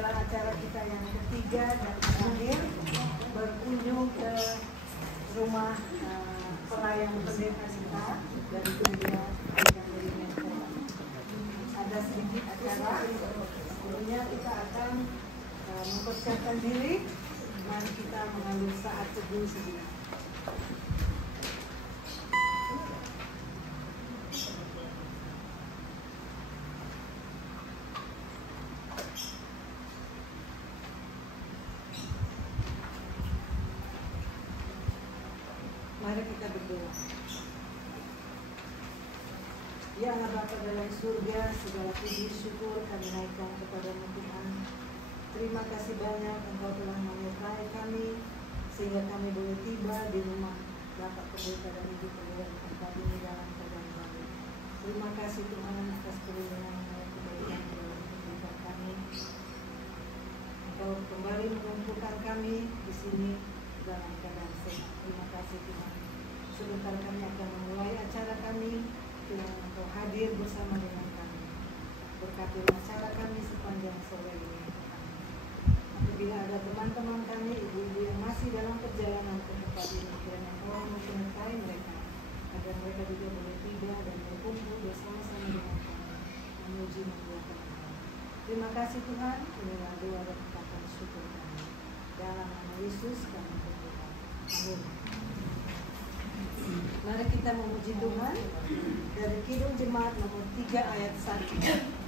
adalah acara kita yang ketiga dan terakhir, berkunjung ke rumah pelayang pendeta kita dari gereja dari Menko. Ada sedikit acara, sebelumnya kita akan mempersiapkan diri. Mari kita mengambil saat teduh sejenak. Mari kita berdoa. Ya Allah Bapa dalam surga, segala puji syukur kami naikkan kepada-Mu Tuhan. Terima kasih banyak Engkau telah menyertai kami sehingga kami boleh tiba di rumah Bapak Pendeta dan Ibu Pendeta tempat ini dalam keadaan baik. Terima kasih Tuhan atas perlindungan dan kebaikan dalam kehidupan kami. Engkau kembali mengumpulkan kami di sini dalam keadaan sehat. Terima kasih Tuhan. Sebentar kami akan memulai acara kami. Tuhan Engkau hadir bersama dengan kami. Berkatilah acara kami sepanjang sore ini. Apabila ada teman-teman kami, ibu-ibu yang masih dalam perjalanan ke tempat ini, kiranya Engkau menyertai mereka, agar mereka juga boleh tiba dan berkumpul bersama-sama dengan kami, memuji memuliakan Tuhan. Terima kasih Tuhan, inilah doa dan ucapan syukur kami. Dalam nama Yesus kami berdoa. Amin. Mari kita memuji Tuhan dari Kidung Jemaat nomor 3 ayat 1.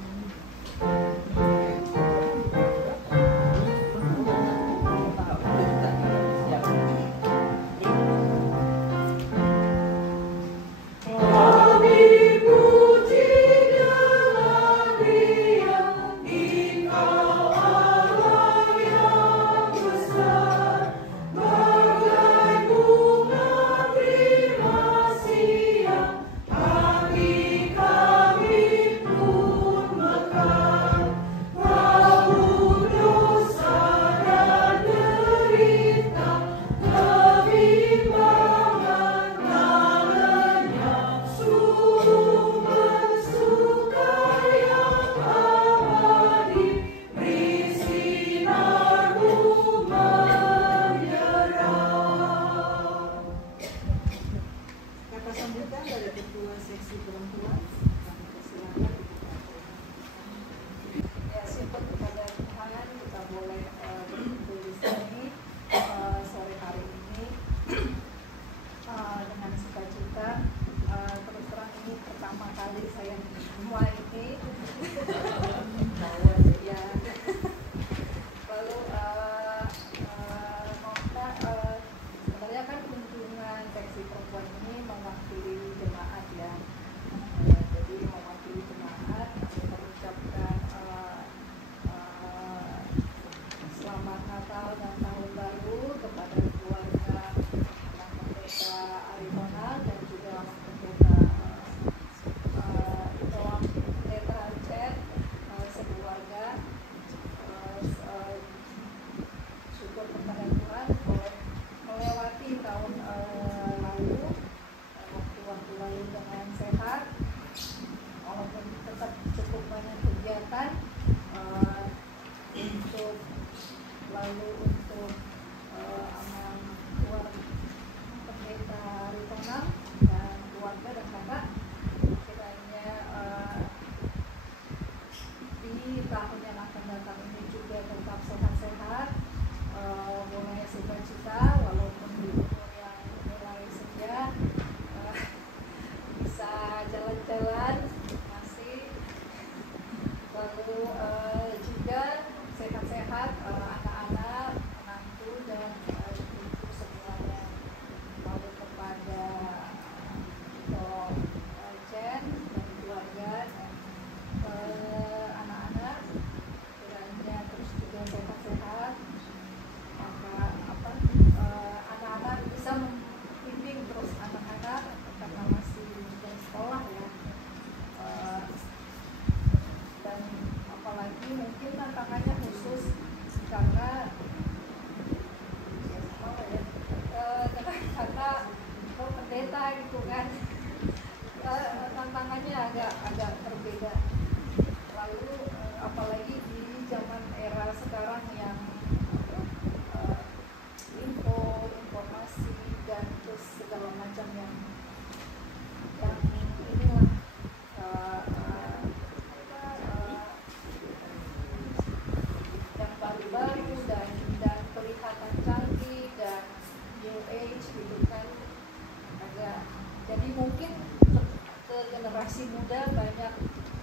masih muda banyak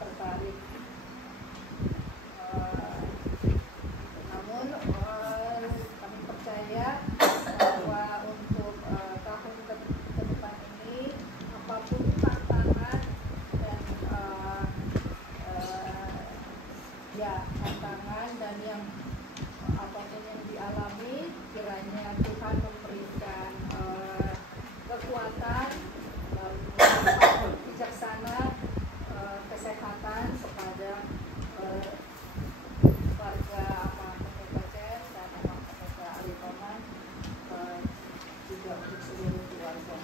tertarik. Namun kami percaya bahwa untuk tahun ke depan ini apapun tantangan dan tantangan dan yang apapun yang dialami, kiranya Tuhan memberikan kekuatan, bijaksana, kesehatan kepada warga Amang Kabupaten dan Amang Kabupaten Alipaman, juga untuk seluruh keluarga.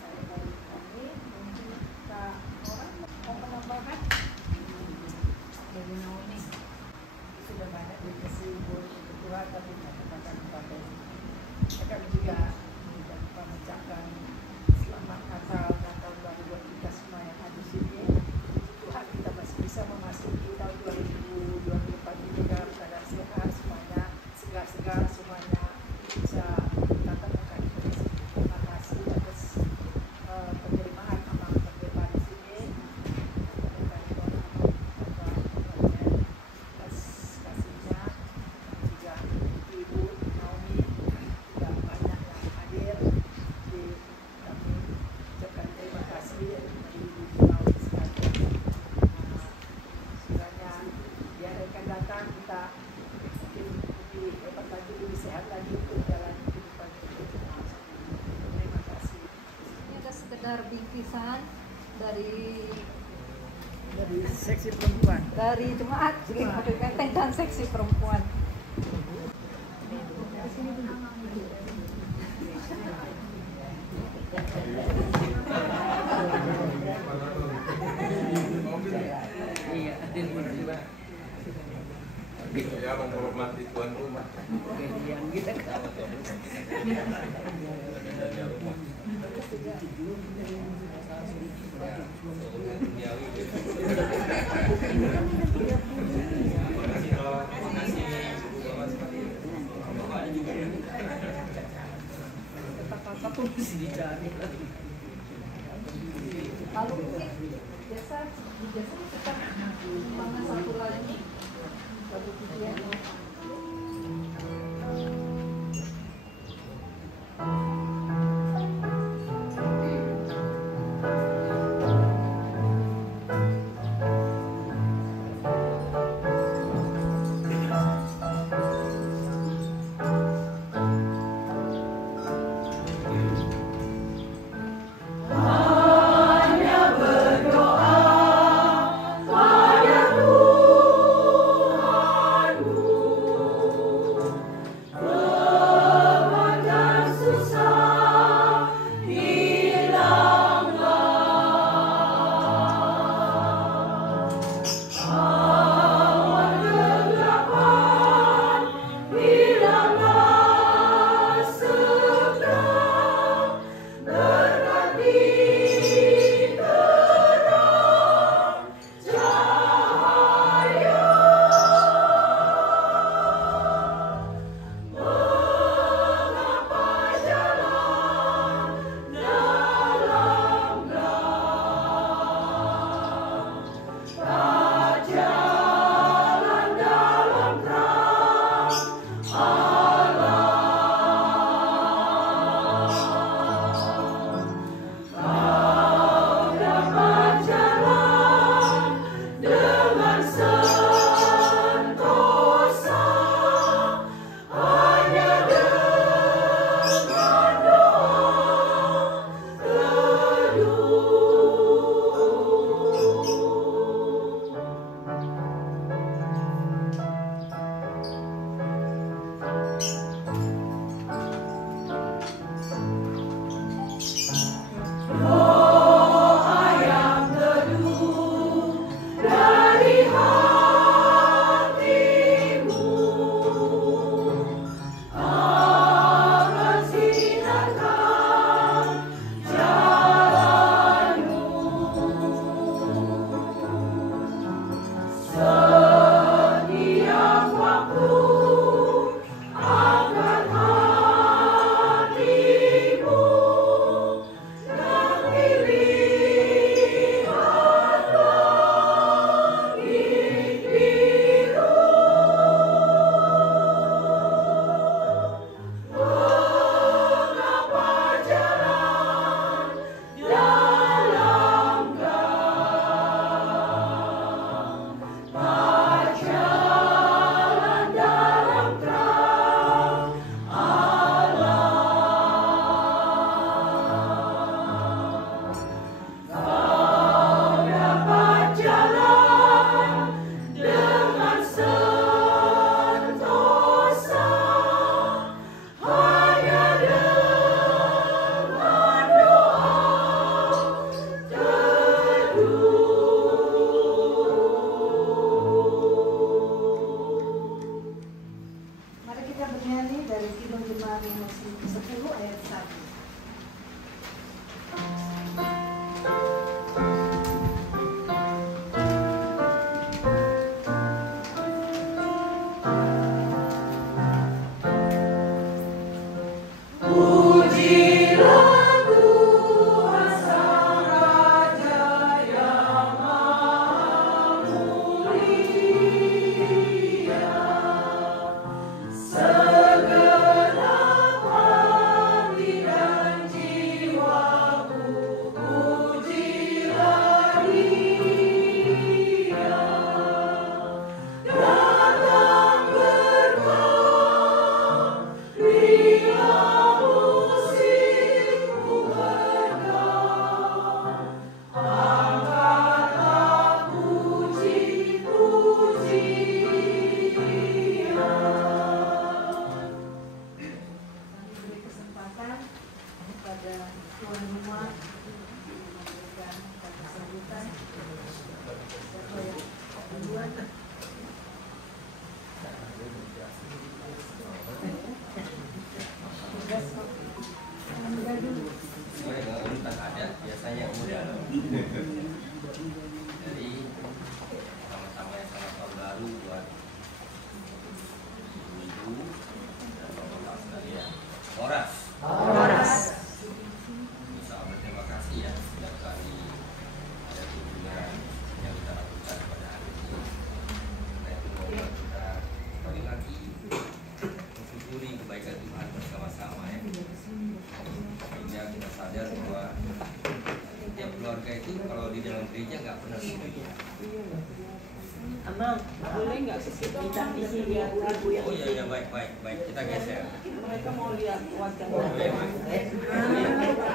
Saya dari kami, mungkin kita orang mau menambahkan dari Naomi sudah banyak dikasih ketua tapi katakan kabupaten. Akan juga mengucapkan selamat Natal baru buat kita semua yang ada di sini. Tuhan kita masih bisa memasuki tahun 2024 ini dalam keadaan sehat semuanya, segar-segar semuanya bisa tatap muka di sini. Terima kasih atas penerimaan Amang Berdebat di sini. Atas kasihnya juga Ibu Naomi juga banyak yang hadir di kami ucapkan terima kasih dari Ibu Naomi sekalian. Kiranya di hari akan datang kita mungkin lebih hebat lagi, lebih sehat lagi untuk jalan kehidupan kita. Terima kasih. ini ada sekedar bingkisan dari Seksi perempuan. jemaat Kabupaten dan seksi perempuan. Iya, Ya, menghormati tuan rumah. yang kita apa mesti dicari. Lalu mungkin biasa tetap mana satu lagi bagi pujian. Sebenarnya kalau urutan adat biasanya muda. Jadi sama-sama yang selamat tahun baru buat ibu dan bapak sekalian. Horas. Bisa berterima kasih ya setiap kali ada kunjungan yang kita lakukan pada hari ini. Nah itu membuat kita kembali lagi mensyukuri kebaikan Tuhan bersama-sama ya. Sehingga kita sadar bahwa setiap keluarga itu kalau di dalam gereja nggak pernah sendiri. Abang, boleh nggak kita isi lihat ibu yang Oh iya baik kita geser. mereka mau lihat wajah.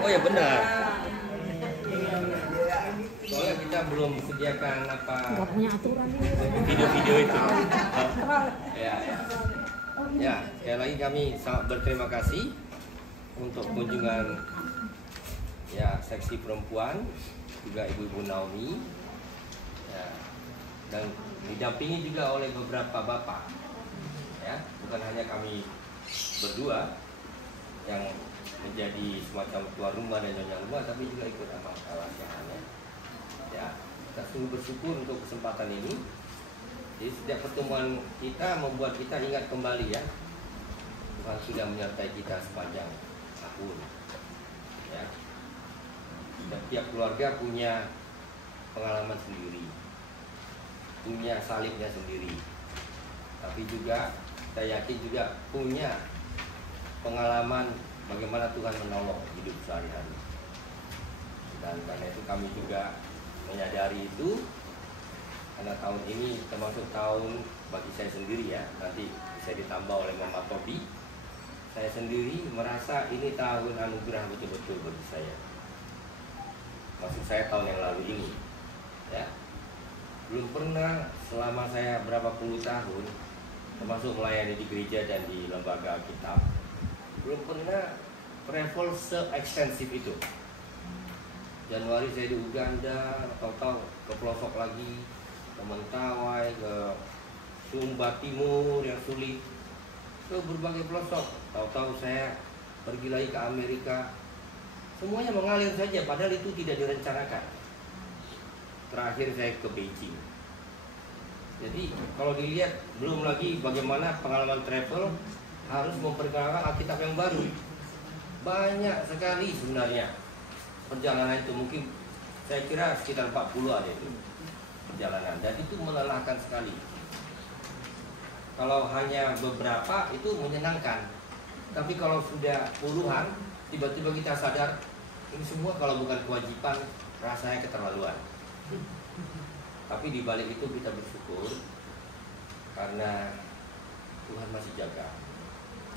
Oh ya benar. Soalnya kita belum sediakan apa video-video itu. Ya, sekali lagi kami sangat berterima kasih untuk kunjungan ya seksi perempuan juga ibu-ibu Naomi ya, dan didampingi juga oleh beberapa bapak ya, bukan hanya kami berdua yang menjadi semacam tuan rumah dan nyonya rumah, tapi juga ikut amal alasannya ya. Kita sungguh bersyukur untuk kesempatan ini. Jadi setiap pertemuan kita membuat kita ingat kembali ya, Tuhan sudah menyertai kita sepanjang tahun ya. Dan tiap keluarga punya pengalaman sendiri, punya salibnya sendiri, tapi juga saya yakin juga punya pengalaman bagaimana Tuhan menolong hidup sehari-hari. Dan karena itu kami juga menyadari itu, karena tahun ini termasuk tahun bagi saya sendiri ya, nanti bisa ditambah oleh Mama Tobi. Saya sendiri merasa ini tahun anugerah betul-betul bagi saya. Maksud saya tahun yang lalu ini ya, belum pernah selama saya berapa puluh tahun termasuk melayani di gereja dan di lembaga Alkitab, belum pernah travel se-ekstensif itu. Januari saya di Uganda, tahu-tahu ke pelosok lagi, ke Mentawai, ke Sumba Timur yang sulit, ke berbagai pelosok. Tahu-tahu saya pergi lagi ke Amerika. Semuanya mengalir saja, padahal itu tidak direncanakan. Terakhir saya ke Beijing. Jadi kalau dilihat belum lagi bagaimana pengalaman travel harus memperkenalkan Alkitab yang baru. Banyak sekali sebenarnya perjalanan itu, mungkin saya kira sekitar 40 ada itu perjalanan, dan itu melelahkan sekali. Kalau hanya beberapa itu menyenangkan, tapi kalau sudah puluhan, tiba-tiba kita sadar ini semua kalau bukan kewajiban rasanya keterlaluan. Tapi di balik itu kita bersyukur karena Tuhan masih jaga.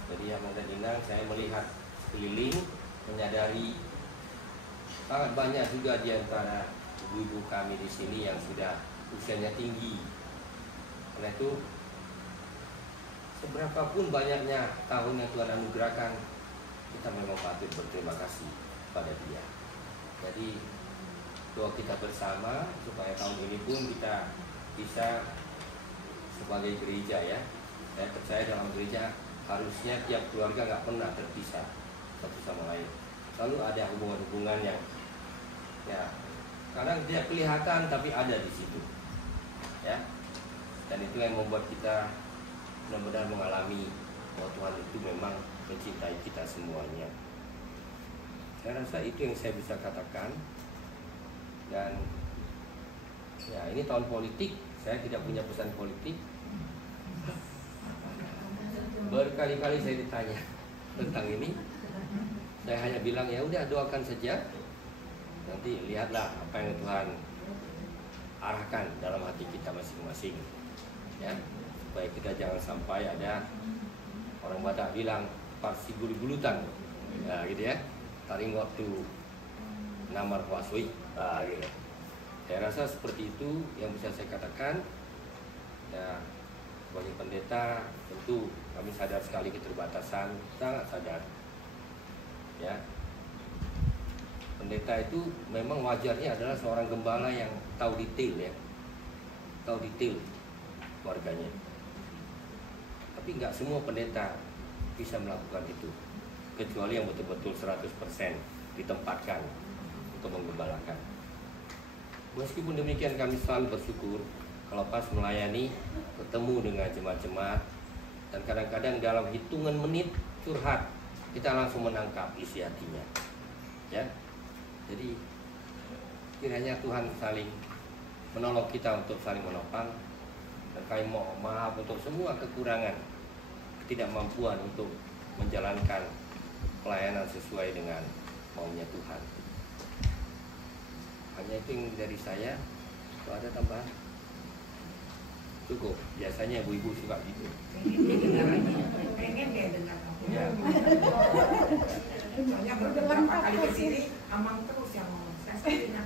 Jadi yang dan inang saya melihat sekeliling, menyadari sangat banyak juga di antara ibu-ibu kami di sini yang sudah usianya tinggi. Karena itu seberapapun banyaknya tahun yang Tuhan anugerahkan, kita memang patut berterima kasih pada Dia. Jadi doa kita bersama supaya tahun ini pun kita bisa sebagai gereja ya. Saya percaya dalam gereja harusnya tiap keluarga nggak pernah terpisah satu sama lain. Selalu ada hubungan-hubungan yang ya kadang tidak kelihatan tapi ada di situ ya. Dan itu yang membuat kita benar-benar mengalami bahwa Tuhan itu memang mencintai kita semuanya. Saya rasa itu yang saya bisa katakan. Dan ya ini tahun politik, saya tidak punya pesan politik. Berkali-kali saya ditanya tentang ini, saya hanya bilang ya udah doakan saja. Nanti lihatlah apa yang Tuhan arahkan dalam hati kita masing-masing ya, supaya kita jangan sampai ada orang Batak bilang parsi bulu-bulutan ya, gitu ya, taring waktu namar wasui gitu. Saya rasa seperti itu yang bisa saya katakan ya. Sebagai pendeta tentu kami sadar sekali keterbatasan, sangat sadar ya. Pendeta itu memang wajarnya adalah seorang gembala yang tahu detail ya, tahu detail warganya. Tapi nggak semua pendeta bisa melakukan itu, kecuali yang betul-betul 100% ditempatkan untuk menggembalakan. Meskipun demikian, kami selalu bersyukur kalau pas melayani, ketemu dengan jemaat-jemaat, dan kadang-kadang dalam hitungan menit curhat, kita langsung menangkap isi hatinya. Ya, jadi kiranya Tuhan saling menolong kita untuk saling menopang, dan kami mohon maaf untuk semua kekurangan, ketidakmampuan untuk menjalankan pelayanan sesuai dengan maunya Tuhan. Hanya itu yang dari saya. Kalau ada tambahan, cukup. Biasanya ibu-ibu suka gitu. Pengen deh dengar kamu. Ya. Banyak beberapa kali kesini, Amang terus yang ngomong. Saya sekali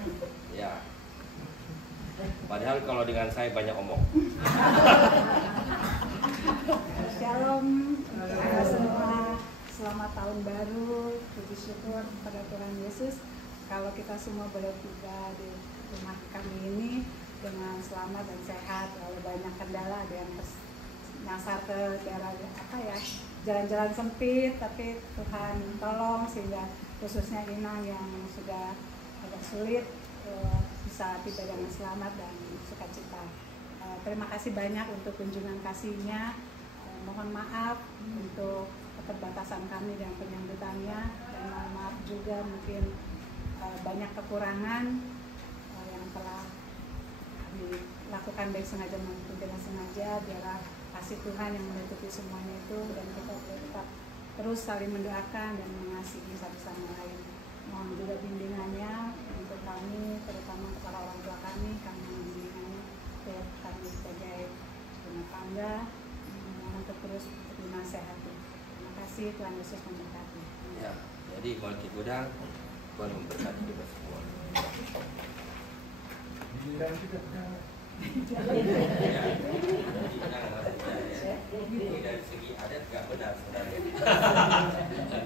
Ya. Padahal kalau dengan saya banyak omong. Shalom, semua. Selamat tahun baru. Puji syukur pada Tuhan Yesus. Kalau kita semua boleh tiba di rumah kami ini dengan selamat dan sehat. Kalau banyak kendala, ada yang nyasar ke daerah jalan-jalan sempit, tapi Tuhan tolong sehingga khususnya Inang yang sudah agak sulit bisa tiba dengan selamat dan sukacita. Terima kasih banyak untuk kunjungan kasihnya. Mohon maaf untuk keterbatasan kami dan penyambutannya, dan mohon maaf juga mungkin banyak kekurangan yang telah dilakukan baik sengaja maupun tidak sengaja. Biarlah kasih Tuhan yang menutupi semuanya itu, dan kita tetap terus saling mendoakan dan mengasihi satu sama lain. Mohon juga bimbingannya untuk kami, terutama kepada orang tua kami mohon bimbingannya untuk kami sebagai rumah tangga, mohon terus dinasehati. Terima kasih, Tuhan Yesus memberkati. Ya, jadi Multi Gudang, Tuhan memberkati kita semua. Ya, ini dari segi adat nggak benar sebenarnya.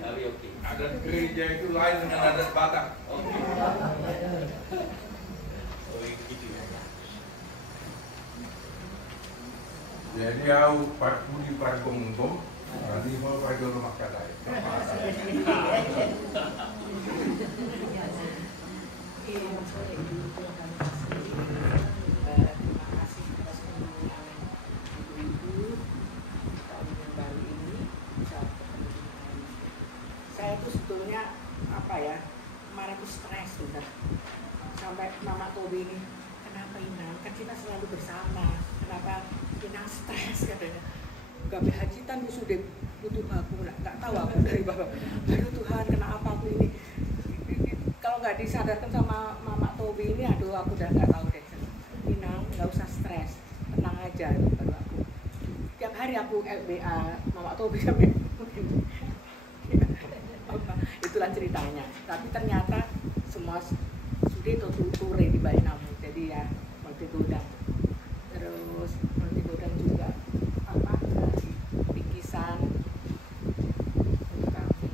Tapi oke. Adat gereja itu lain dengan adat Batak. Oke. Jadi aku pudi pargongkom, nanti mau pergi rumah kadai. Saya tuh sebetulnya kemarin tuh stres bener. Sampai Mama Tobi ini, kenapa Inang? Kan kita selalu bersama. Kenapa Inang stres katanya? Gabe hajitan tuh sudah butuh aku, nggak tahu aku dari bawah. Aduh Tuhan, kenapa aku ini? Kalau nggak disadarkan sama Mama Tobi ini, aduh aku udah nggak tahu deh. Inang, nggak usah stres, tenang aja. Baru aku tiap hari aku LBA Mama Tobi sampai itulah ceritanya. Tapi ternyata semua sudah tutur di bayi namu. Jadi ya Multi Gudang. Terus Multi Gudang juga bikisan untuk kami.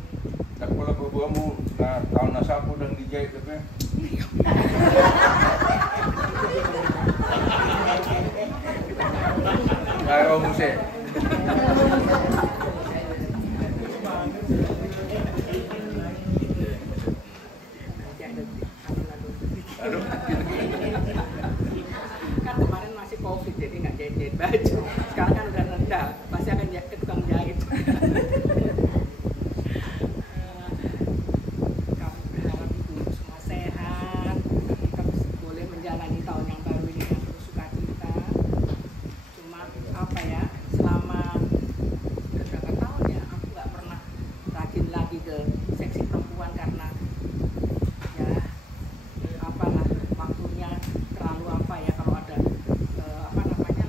Tak pula berbuamu tahun nasapu dan dijahit apa? Ayo musik. Kan kemarin masih COVID jadi nggak jahit baju. Sekarang kan udah rendah, pasti akan ke tukang jahit. Kami berharap ibu semua sehat, kita boleh menjalani tahun yang baru ini dengan penuh sukacita. Cuma selama beberapa tahun ya aku nggak pernah rajin lagi ke seksi perempuan karena waktunya terlalu kalau ada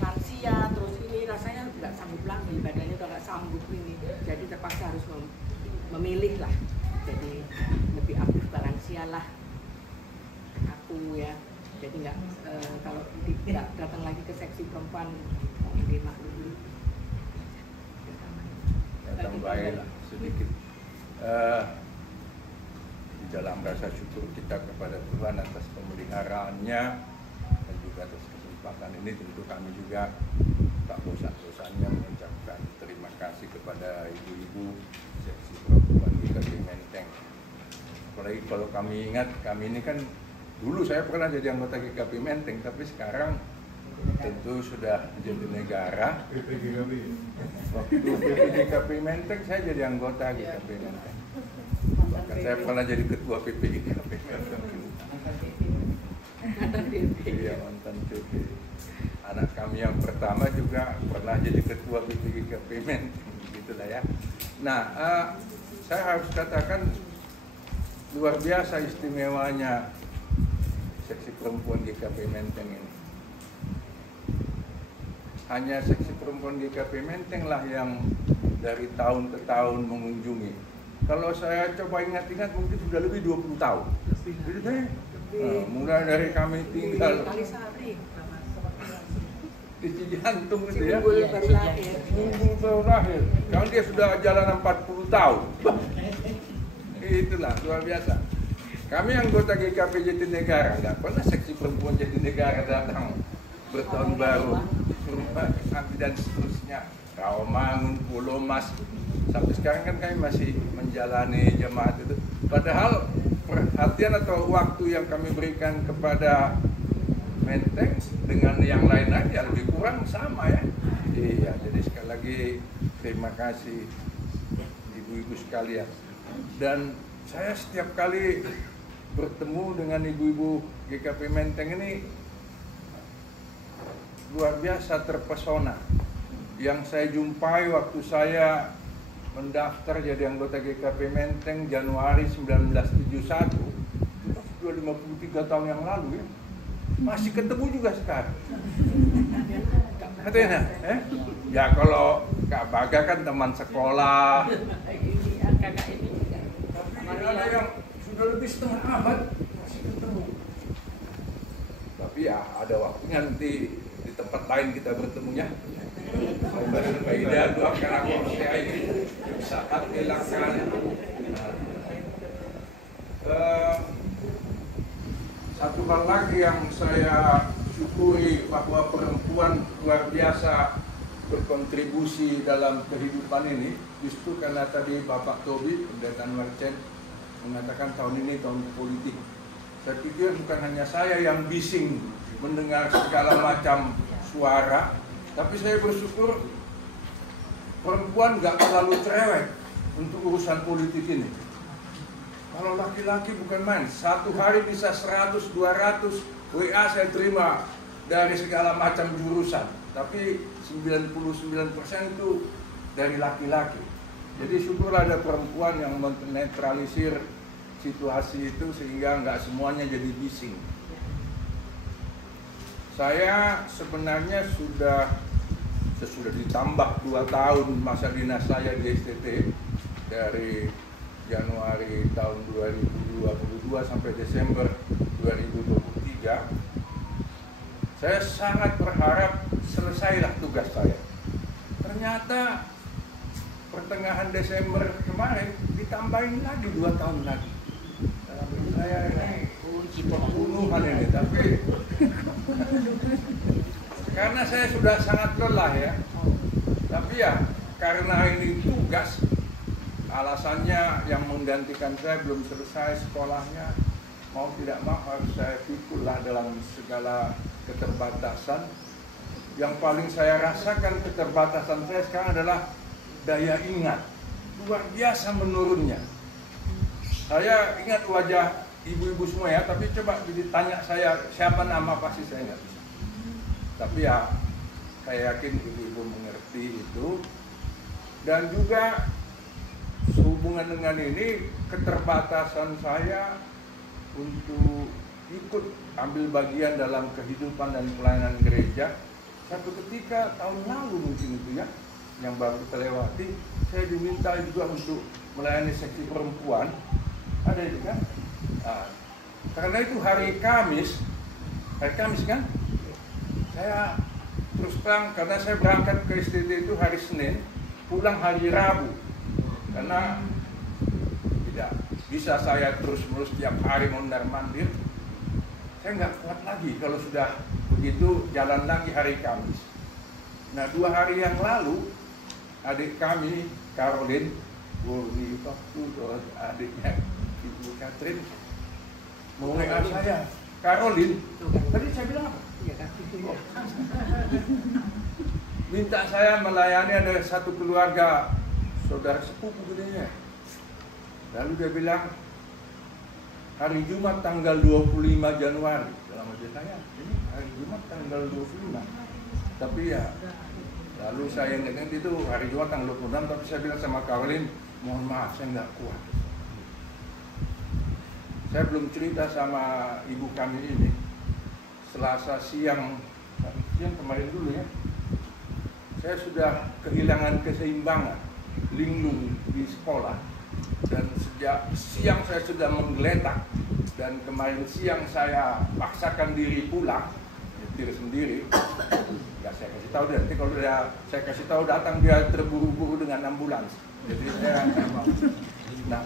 lansia terus ini rasanya nggak sanggup lagi, badannya udah nggak sanggup ini, jadi terpaksa harus memilih lah, jadi lebih aktif ke lansia lah aku ya, jadi nggak kalau tidak datang lagi ke seksi perempuan mohon dimaklumi. Tambahin sedikit di dalam rasa syukur kita kepada Tuhan atas pemeliharaannya dan juga atas kesempatan ini, tentu kami juga tak bosan-bosannya mengucapkan terima kepada ibu-ibu seksi perempuan GKP Menteng. Apalagi kalau kami ingat, kami ini kan dulu saya pernah jadi anggota GKP Menteng, tapi sekarang tentu sudah menjadi negara. Waktu GKP Menteng saya jadi anggota GKP Menteng. Bahkan saya pernah jadi ketua GKP Menteng. Iya, mantan PP. Anak kami yang pertama juga pernah jadi ketua GKP Menteng, gitulah ya. Nah, saya harus katakan luar biasa istimewanya seksi perempuan GKP Menteng ini. Hanya seksi perempuan GKP Menteng lah yang dari tahun ke tahun mengunjungi. Kalau saya coba ingat-ingat mungkin sudah lebih 20 tahun. Jadi mulai dari kami tinggal di Cijantung gitu ya. Unggul baru lahir. Sekarang dia sudah jalan 40 tahun. Itulah luar biasa. Kami anggota GKP Jatinegara, nggak pernah seksi perempuan Jatinegara datang bertahun baru, dan seterusnya. Rawamangun, Pulau Mas, sampai sekarang kan kami masih menjalani jemaat itu. Padahal perhatian atau waktu yang kami berikan kepada Menteng dengan yang lain aja lebih kurang sama ya. Iya, jadi sekali lagi terima kasih ibu-ibu sekalian. Dan saya setiap kali bertemu dengan ibu-ibu GKP Menteng ini luar biasa terpesona. Yang saya jumpai waktu saya mendaftar jadi anggota GKP Menteng Januari 1971, itu sudah 53 tahun yang lalu ya. Masih ketemu juga sekarang. Katanya, ya kalau Kak Baga kan teman sekolah. Tapi ada yang sudah lebih setengah abad masih ketemu. Tapi ya ada waktunya nanti di tempat lain kita bertemunya. Mbak Ida doakan aku saya ini saat hilangkan. Satu hal lagi yang saya syukuri bahwa perempuan luar biasa berkontribusi dalam kehidupan ini, justru karena tadi Bapak Tobi, Pendeta Anwarcen, mengatakan tahun ini tahun politik. Saya pikir bukan hanya saya yang bising mendengar segala macam suara, tapi saya bersyukur perempuan nggak terlalu cerewet untuk urusan politik ini. Kalau laki-laki bukan main, satu hari bisa 100-200 WA saya terima dari segala macam jurusan, tapi 99% itu dari laki-laki. Jadi syukurlah ada perempuan yang menetralisir situasi itu sehingga nggak semuanya jadi bising. Saya sebenarnya sudah ditambah 2 tahun masa dinas saya di STT dari Januari tahun 2022 sampai Desember 2023. Saya sangat berharap selesailah tugas saya. Ternyata pertengahan Desember kemarin ditambahin lagi 2 tahun lagi. Saya ini pembunuhan ini, tapi karena saya sudah sangat lelah ya. Tapi ya karena ini tugas, alasannya yang menggantikan saya belum selesai sekolahnya, mau tidak mau harus saya pikul lah dalam segala keterbatasan. Yang paling saya rasakan keterbatasan saya sekarang adalah daya ingat, luar biasa menurunnya. Saya ingat wajah ibu-ibu semua ya, tapi coba ditanya saya siapa nama pasti saya nggak bisa. Tapi ya saya yakin ibu-ibu mengerti itu. Dan juga sehubungan dengan ini keterbatasan saya untuk ikut ambil bagian dalam kehidupan dan pelayanan gereja. Satu ketika tahun lalu mungkin itu ya, yang baru terlewati, saya diminta juga untuk melayani seksi perempuan. Ada itu kan? Nah, karena itu hari Kamis kan, saya terus terang karena saya berangkat ke STT itu hari Senin, pulang hari Rabu, karena tidak bisa saya terus-menerus tiap hari mondar-mandir. Saya nggak kuat lagi kalau sudah begitu jalan lagi hari Kamis. Nah 2 hari yang lalu adik kami, Caroline, di waktu adiknya Ibu Catherine mau WA saya, Caroline, tadi saya bilang apa? Iya kan itu ya. Minta saya melayani ada satu keluarga saudara sepupu gedenya. Lalu dia bilang hari Jumat tanggal 25 Januari. Dalam hati saya, ini hari Jumat tanggal 25. Tapi ya, lalu saya ingat itu hari Jumat tanggal 26, tapi saya bilang sama Caroline, mohon maaf saya nggak kuat. Saya belum cerita sama ibu kami ini. Selasa siang kemarin dulu ya, saya sudah kehilangan keseimbangan, linglung di sekolah, dan sejak siang saya sudah menggeletak, dan kemarin siang saya paksakan diri pulang, nyetir sendiri. Ya saya kasih tahu dia, nanti kalau saya kasih tahu datang dia terburu-buru dengan ambulans. Jadi saya memang, nah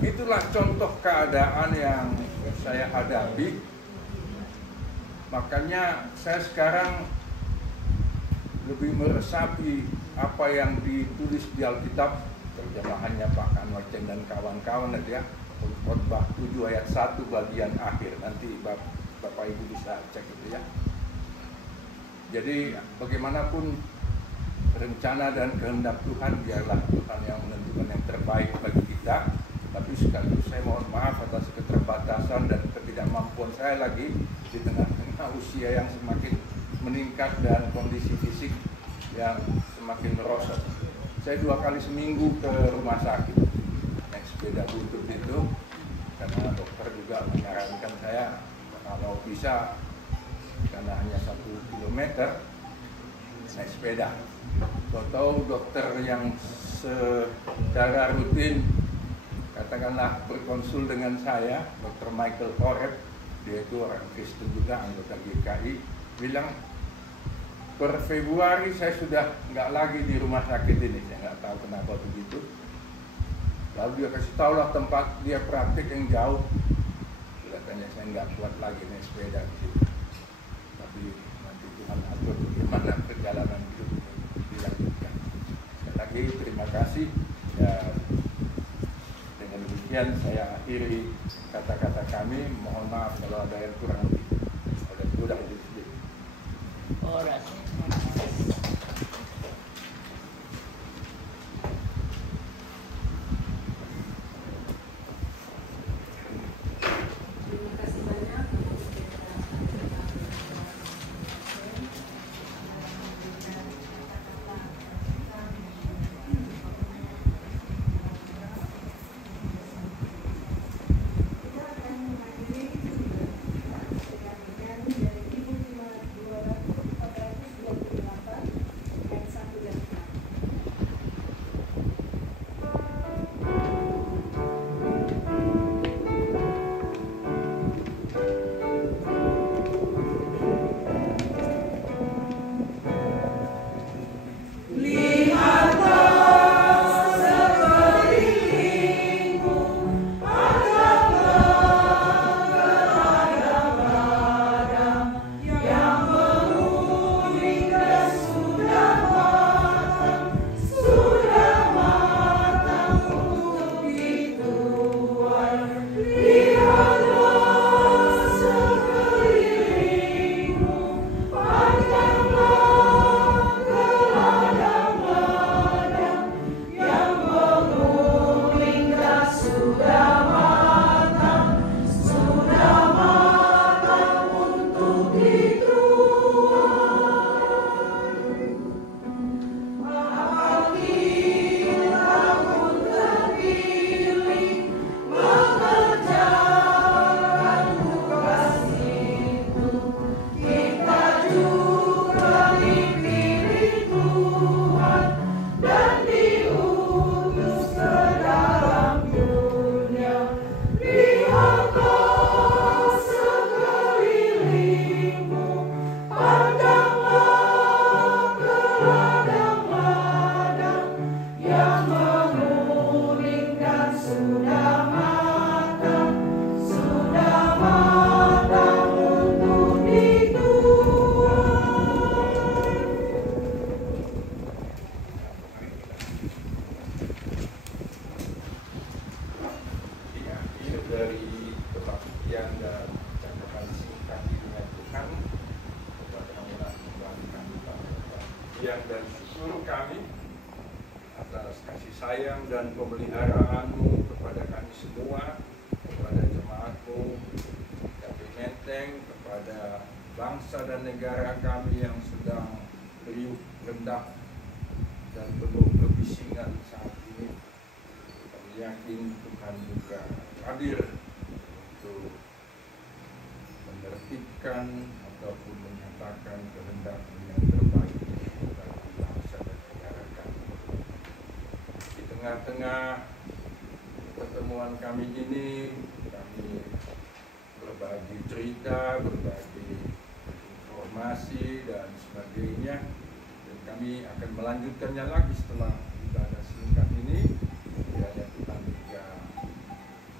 itulah contoh keadaan yang saya hadapi. Makanya saya sekarang lebih meresapi apa yang ditulis di Alkitab, terjemahannya Pak Anwar Ceng dan kawan-kawan ya, Khotbah 7 ayat 1 bagian akhir. Nanti Bapak Ibu bisa cek itu ya. Jadi bagaimanapun rencana dan kehendak Tuhan, biarlah Tuhan yang menentukan yang terbaik bagi kita. Tapi sekaligus saya mohon maaf atas keterbatasan dan ketidakmampuan saya lagi di tengah-tengah usia yang semakin meningkat dan kondisi fisik yang semakin merosot. Saya 2 kali seminggu ke rumah sakit naik sepeda butut itu, karena dokter juga menyarankan saya kalau bisa, karena hanya 1 kilometer naik sepeda. Tahu dokter yang secara rutin katakanlah berkonsul dengan saya, Dr. Michael Horeb, dia itu orang Kristen juga, anggota GKI, bilang per Februari saya sudah nggak lagi di rumah sakit ini. Saya nggak tahu kenapa begitu. Lalu dia kasih tahu lah tempat dia praktik yang jauh. Kelihatannya saya nggak kuat lagi naik sepeda di situ. Tapi nanti Tuhan atur bagaimana perjalanan hidup dilanjutkan. Sekali lagi terima kasih. Ya, dengan demikian saya akhiri kata-kata kami. Mohon maaf kalau ada yang kurang lebih. Oleh sudah itu sendiri. Kita akan mengakhiri dengan ibu dan syukur kami atas kasih sayang dan pemeliharaanmu kepada kami semua, kepada jemaatmu, kami Menteng, kepada bangsa dan negara kami yang sedang riuh rendah dan penuh kebisingan saat ini. Kami yakin Tuhan juga hadir untuk menertibkan ataupun menyatakan kehendak yang terbaik bagi bangsa dan negara kami. Di tengah-tengah pertemuan kami ini, kami berbagi cerita, berbagi informasi dan sebagainya, dan kami akan melanjutkannya lagi setelah ibadah singkat ini. Kiranya Tuhan juga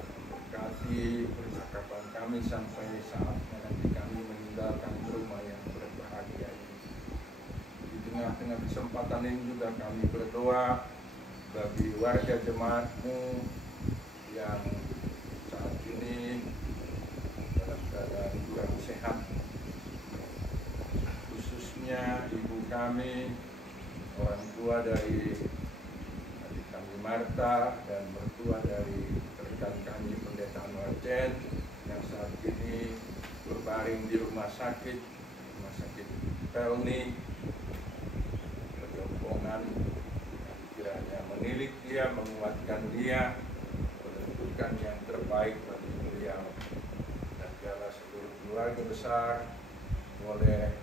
memberkati percakapan kami sampai saatnya nanti kami meninggalkan rumah yang berbahagia ini. Di tengah-tengah kesempatan ini juga kami berdoa bagi warga jemaatmu yang saat ini dalam keadaan kurang sehat, khususnya ibu kami, orang tua dari adik kami Marta dan mertua dari rekan kami Pendeta Norjen yang saat ini berbaring di rumah sakit Pelni, Pejompongan. Kiranya menilik dia, menguatkan dia, menentukan yang terbaik bagi beliau, dan biarlah seluruh keluarga besar boleh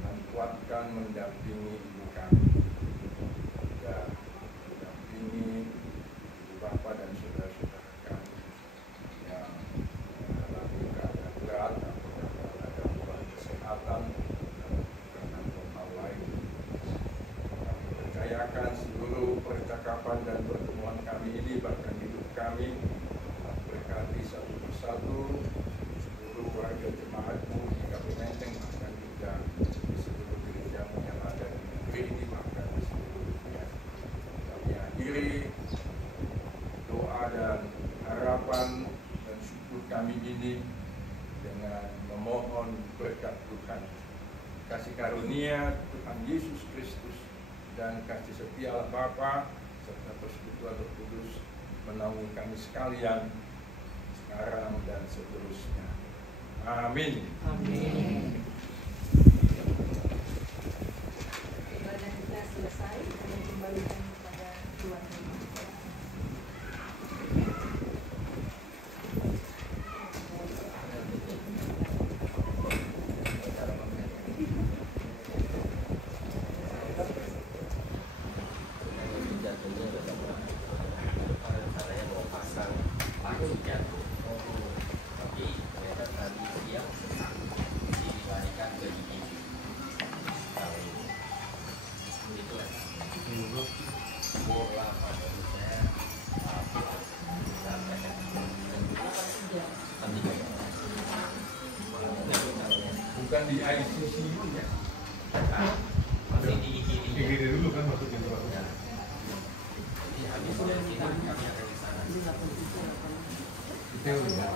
menguatkan, mendampingi ibu kami, dan mendampingi ibu bapak dan saudara-saudara kami yang mengalami keadaan berat atau ada gangguan kesehatan atau karena hal lain. Kami percayakan seluruh percakapan dan pertemuan kami ini, bahkan hidup kami, berkati satu persatu seluruh warga jemaatmu di Kabupaten Menteng, bahkan juga di seluruh gerejamu yang ada di negeri ini, bahkan di seluruh dunia. Kami akhiri doa dan harapan dan syukur kami ini dengan memohon berkat Tuhan, kasih karunia Tuhan Yesus Kristus, dan kasih setia Allah Bapa serta persekutuan Roh Kudus menaungi kami sekalian sekarang dan seterusnya. Amin. Amin. Ibadah kita selesai, kami kembalikan kepada Tuhan. Bukan di ICCU ya? Masih di IGD dulu kan masukin terus. Jadi habis dari sini kami akan ke sana. Itu ya.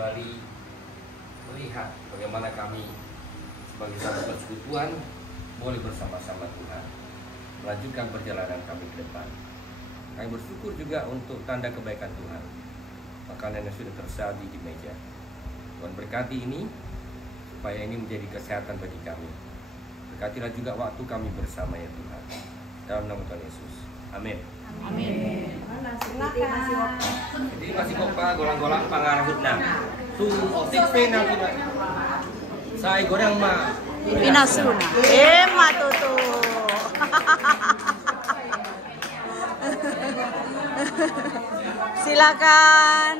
kembali melihat bagaimana kami sebagai satu persekutuan boleh bersama-sama Tuhan melanjutkan perjalanan kami ke depan. Kami bersyukur juga untuk tanda kebaikan Tuhan, makanan yang sudah tersaji di meja. Tuhan berkati ini supaya ini menjadi kesehatan bagi kami. Berkatilah juga waktu kami bersama ya Tuhan. Dalam nama Tuhan Yesus. Amin. Amin. Silakan. Jadi masih kopa golang-golang pangarahutna. Tu otik pena tidak. Saya goreng mah. Pinasuna. Matutu. Silakan.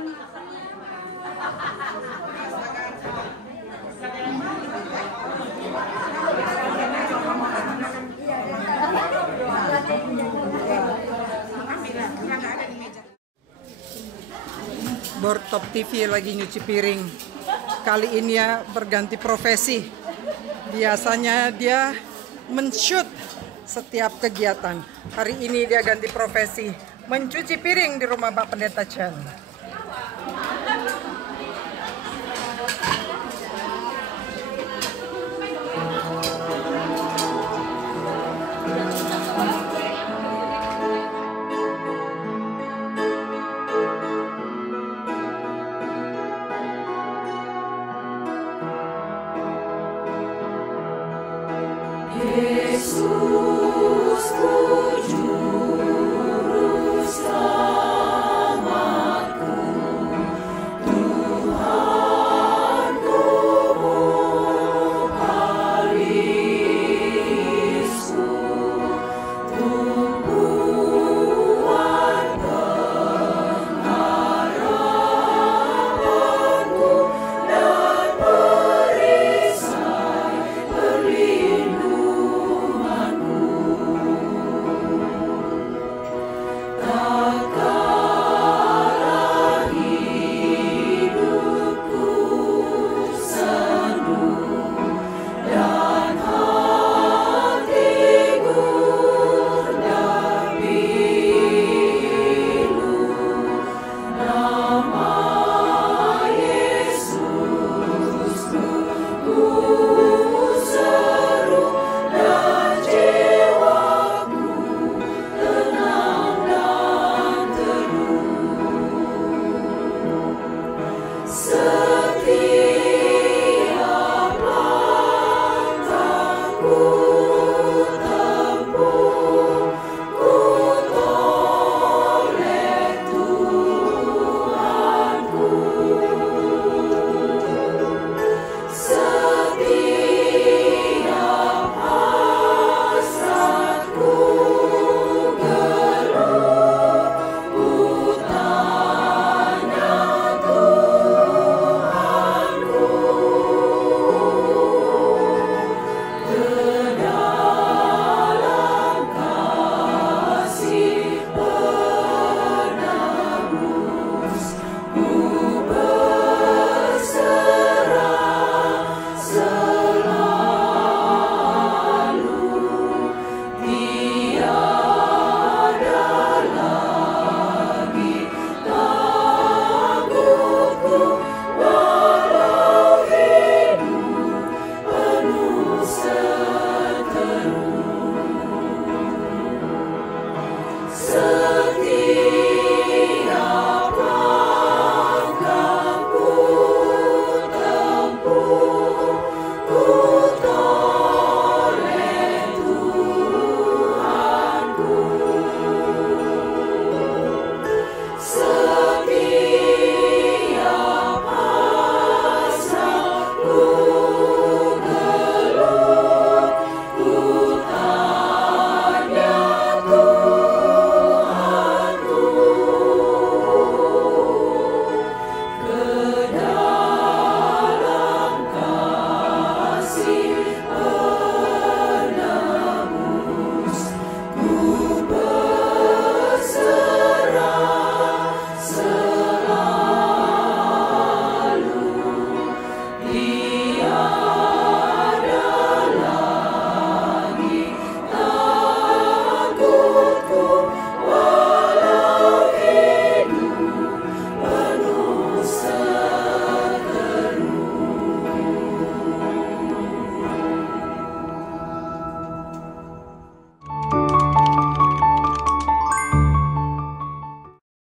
Bortop TV lagi nyuci piring. Kali ini ya berganti profesi. Biasanya dia men-shoot setiap kegiatan. Hari ini dia ganti profesi, mencuci piring di rumah Pak Pendeta Chan. Yesus tujuan